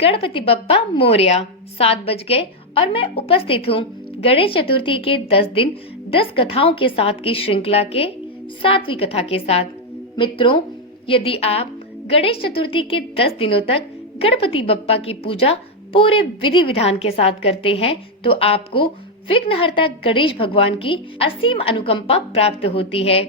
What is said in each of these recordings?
गणपति बप्पा मोरया। 7 बज गए और मैं उपस्थित हूँ गणेश चतुर्थी के 10 दिन 10 कथाओं के साथ की श्रृंखला के 7वीं कथा के साथ। मित्रों, यदि आप गणेश चतुर्थी के 10 दिनों तक गणपति बप्पा की पूजा पूरे विधि विधान के साथ करते हैं तो आपको विघ्नहर्ता गणेश भगवान की असीम अनुकंपा प्राप्त होती है।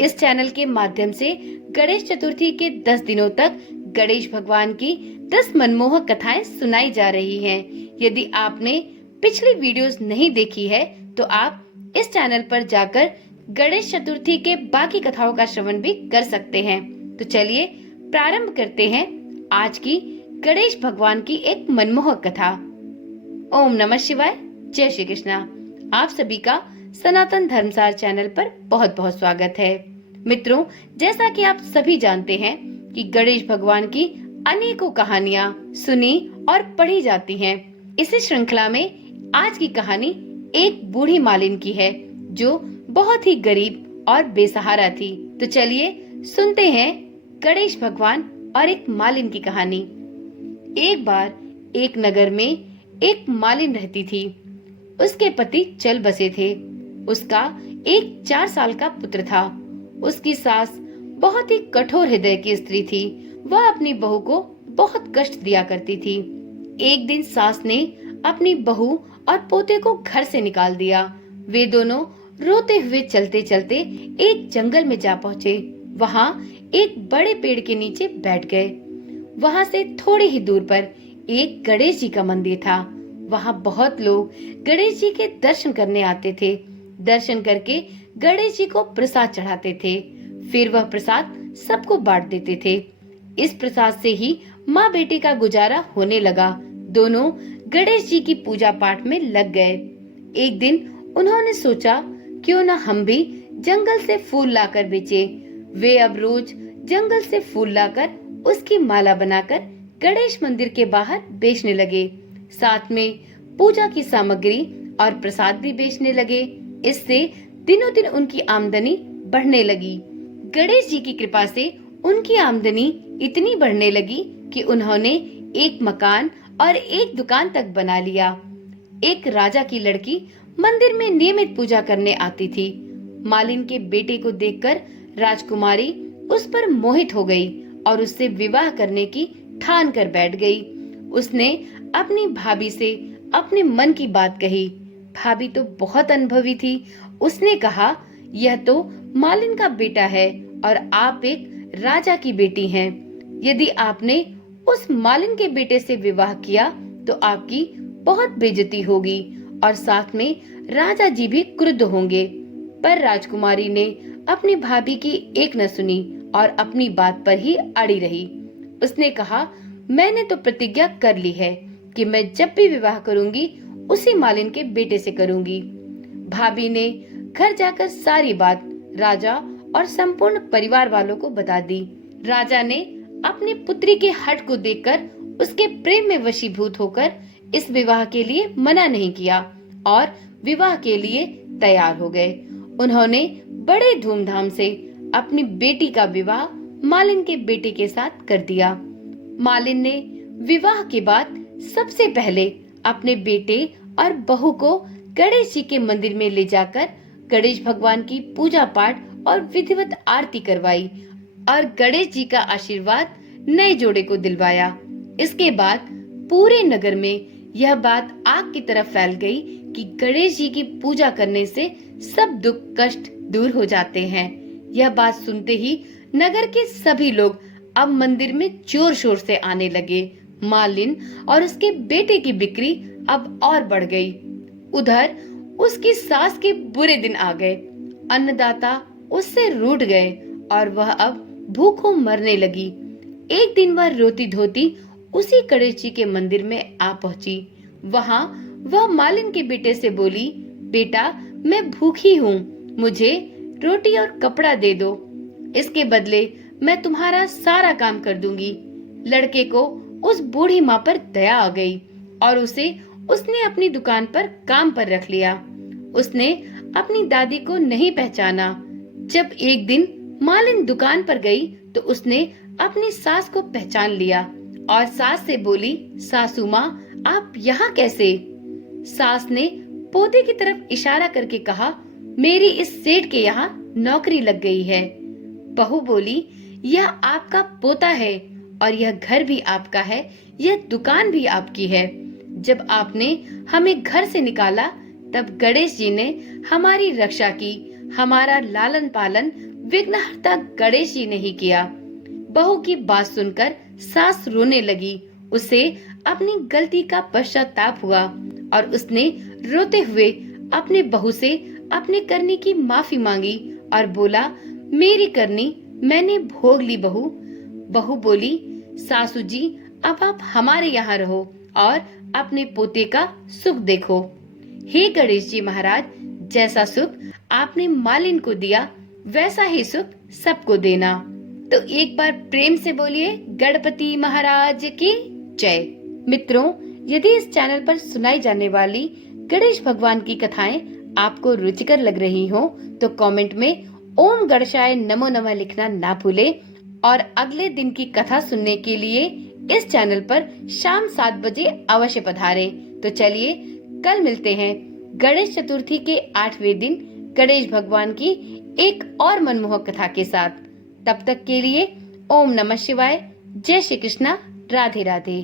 इस चैनल के माध्यम से गणेश चतुर्थी के 10 दिनों तक गणेश भगवान की 10 मनमोहक कथाएं सुनाई जा रही हैं। यदि आपने पिछली वीडियोस नहीं देखी है तो आप इस चैनल पर जाकर गणेश चतुर्थी के बाकी कथाओं का श्रवण भी कर सकते हैं। तो चलिए प्रारंभ करते हैं आज की गणेश भगवान की एक मनमोहक कथा। ओम नमः शिवाय। जय श्री कृष्णा। आप सभी का सनातन धर्मसार चैनल पर बहुत बहुत स्वागत है। मित्रों, जैसा कि आप सभी जानते हैं कि गणेश भगवान की अनेकों कहानियां सुनी और पढ़ी जाती हैं। इसी श्रृंखला में आज की कहानी एक बूढ़ी मालिन की है जो बहुत ही गरीब और बेसहारा थी। तो चलिए सुनते हैं गणेश भगवान और एक मालिन की कहानी। एक बार एक नगर में एक मालिन रहती थी। उसके पति चल बसे थे। उसका एक 4 साल का पुत्र था। उसकी सास बहुत ही कठोर हृदय की स्त्री थी। वह अपनी बहू को बहुत कष्ट दिया करती थी। एक दिन सास ने अपनी बहू और पोते को घर से निकाल दिया। वे दोनों रोते हुए चलते चलते एक जंगल में जा पहुँचे। वहाँ एक बड़े पेड़ के नीचे बैठ गए। वहाँ से थोड़ी ही दूर पर एक गणेश जी का मंदिर था। वहाँ बहुत लोग गणेश जी के दर्शन करने आते थे। दर्शन करके गणेश जी को प्रसाद चढ़ाते थे। फिर वह प्रसाद सबको बांट देते थे। इस प्रसाद से ही माँ बेटी का गुजारा होने लगा। दोनों गणेश जी की पूजा पाठ में लग गए। एक दिन उन्होंने सोचा क्यों न हम भी जंगल से फूल लाकर बेचे। वे अब रोज जंगल से फूल लाकर उसकी माला बनाकर गणेश मंदिर के बाहर बेचने लगे। साथ में पूजा की सामग्री और प्रसाद भी बेचने लगे। इससे दिनों दिन उनकी आमदनी बढ़ने लगी। गणेश जी की कृपा से उनकी आमदनी इतनी बढ़ने लगी कि उन्होंने एक मकान और एक दुकान तक बना लिया। एक राजा की लड़की मंदिर में नियमित पूजा करने आती थी। मालिन के बेटे को देखकर राजकुमारी उस पर मोहित हो गई और उससे विवाह करने की ठान कर बैठ गई। उसने अपनी भाभी से अपने मन की बात कही। भाभी तो बहुत अनुभवी थी। उसने कहा, यह तो मालिन का बेटा है और आप एक राजा की बेटी हैं। यदि आपने उस मालिन के बेटे से विवाह किया तो आपकी बहुत बेइज्जती होगी और साथ में राजा जी भी क्रुद्ध होंगे। पर राजकुमारी ने अपनी भाभी की एक न सुनी और अपनी बात पर ही अड़ी रही। उसने कहा, मैंने तो प्रतिज्ञा कर ली है कि मैं जब भी विवाह करूंगी उसी मालिन के बेटे से करूंगी। भाभी ने घर जाकर सारी बात राजा और संपूर्ण परिवार वालों को बता दी। राजा ने अपनी पुत्री के हठ को देखकर उसके प्रेम में वशीभूत होकर इस विवाह के लिए मना नहीं किया और विवाह के लिए तैयार हो गए। उन्होंने बड़े धूमधाम से अपनी बेटी का विवाह मालिन के बेटे के साथ कर दिया। मालिन ने विवाह के बाद सबसे पहले अपने बेटे और बहू को गणेश जी के मंदिर में ले जाकर गणेश भगवान की पूजा पाठ और विधिवत आरती करवाई और गणेश जी का आशीर्वाद नए जोड़े को दिलवाया। इसके बाद पूरे नगर में यह बात आग की तरह फैल गई कि गणेश जी की पूजा करने से सब दुख कष्ट दूर हो जाते हैं। यह बात सुनते ही नगर के सभी लोग अब मंदिर में जोर शोर से आने लगे। मालिन और उसके बेटे की बिक्री अब और बढ़ गई। उधर उसकी सास के बुरे दिन आ गए। अन्नदाता उससे रूठ गए और वह अब भूखों मरने लगी। एक दिन वह रोती धोती उसी गणेश जी के मंदिर में आ पहुंची। वहाँ वह मालिन के बेटे से बोली, बेटा मैं भूखी हूँ, मुझे रोटी और कपड़ा दे दो। इसके बदले मैं तुम्हारा सारा काम कर दूंगी। लड़के को उस बूढ़ी माँ पर दया आ गई और उसने अपनी दुकान पर काम पर रख लिया। उसने अपनी दादी को नहीं पहचाना। जब एक दिन मालिन दुकान पर गई तो उसने अपनी सास को पहचान लिया और सास से बोली, सासू माँ आप यहाँ कैसे? सास ने पोते की तरफ इशारा करके कहा, मेरी इस सेठ के यहाँ नौकरी लग गई है। बहू बोली, यह आपका पोता है और यह घर भी आपका है, यह दुकान भी आपकी है। जब आपने हमें घर से निकाला तब गणेश जी ने हमारी रक्षा की, हमारा लालन पालन विघ्नहर्ता गणेश जी ने ही किया। बहू की बात सुनकर सास रोने लगी। उसे अपनी गलती का पश्चाताप हुआ और उसने रोते हुए अपने बहू से अपने करनी की माफी मांगी और बोला, मेरी करनी मैंने भोग ली बहू। बहू बोली, सासू जी अब आप हमारे यहाँ रहो और अपने पोते का सुख देखो। हे गणेश जी महाराज, जैसा सुख आपने मालिन को दिया वैसा ही सुख सबको देना। तो एक बार प्रेम से बोलिए गणपति महाराज की जय। मित्रों, यदि इस चैनल पर सुनाई जाने वाली गणेश भगवान की कथाएं आपको रुचिकर लग रही हो तो कमेंट में ओम गणेशाय नमो नमः लिखना ना भूले और अगले दिन की कथा सुनने के लिए इस चैनल पर शाम 7 बजे अवश्य पधारें। तो चलिए कल मिलते हैं गणेश चतुर्थी के 8वें दिन गणेश भगवान की एक और मनमोहक कथा के साथ। तब तक के लिए ओम नमः शिवाय, जय श्री कृष्णा, राधे राधे।